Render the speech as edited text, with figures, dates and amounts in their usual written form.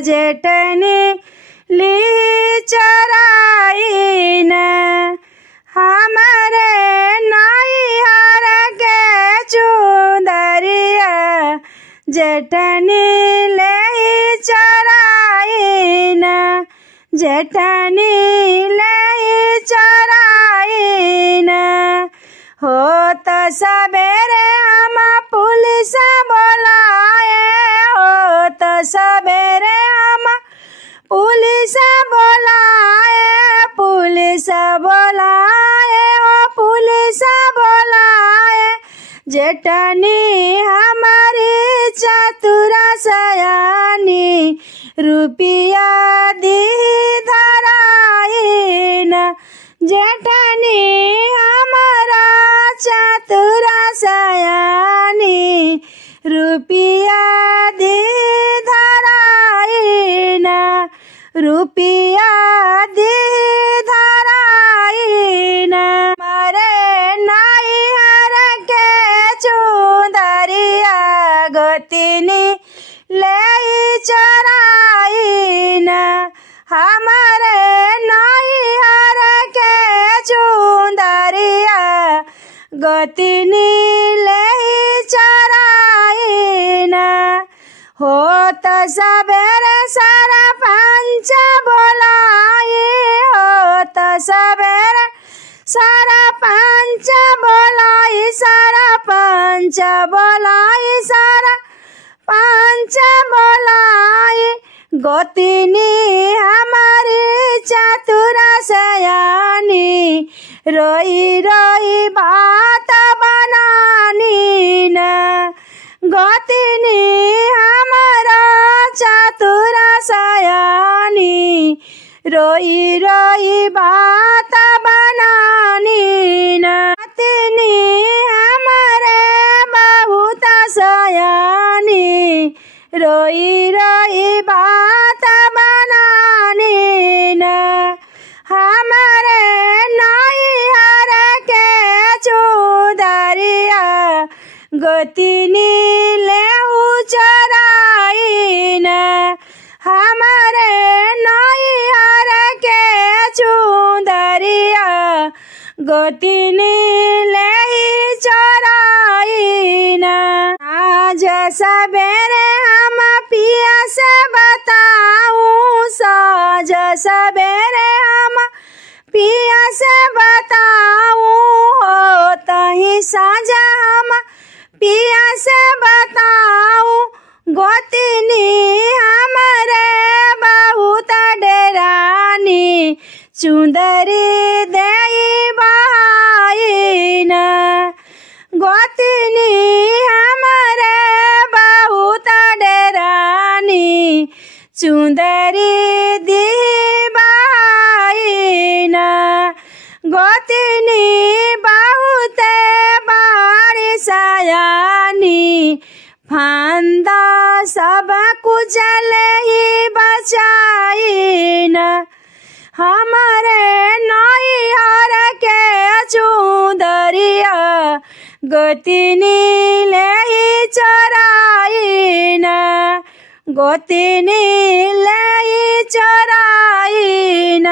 जेठनी ली चराइन हमारे नैहर के चुंदरिया जेठनी ले चराइन जेठनी ले चराइन हो तो सबेरे हम पुलिस बोलाए हो तो सबेरे हम पुलिस बोलाए पुलिस बोलाए हो पुलिस बोलाए जेठनी हमारी चतुरा सयानी रुपया दी धराइन जेठनी हमारा चतुरा सयानी रुपया दी धराइन रुपया दी धराइन मारे नैहर के चुंदरिया गोतिनी ले चराइन हमारे नैहर के चुंदरिया गोतिनी ले चराइन हो तो सबेरे सरपंच बोलाई हो तो सबेरे सरपंच बोलाई सरपंच बोलाई सरपंच बोलाई गोतिनी हमारी चतुरा सयानी रोई रोई बात बनानी न गोतिनी हमारा चतुरा सयानी रोई रोई बात बनानी न गोतिनी हमारे बहुत सयानी रोई रोई बात बनानी न हमारे नैहर के चुंदरिया गोतिनी ले चराइन हमारे नैहर के चुंदरिया गोतिनी ले चराइन आज सबेरे हम पिया से बताऊं साज सबेरे हम पिया से बताऊं हो तही साझा हम पिया से बताऊं गोतिनी हमारे बहुत डेरानी चुंदरी देई बहाइन गोतिनी हमारे बहुत डेरानी चुंदरी दी बहाइन गोतिनी बहुत बारी सयानी फंदा सब कुछ ले बचाइन हमारे नैहर के चुंदरिया गोतिनी ले चराइन गोतिनी ले चराइन।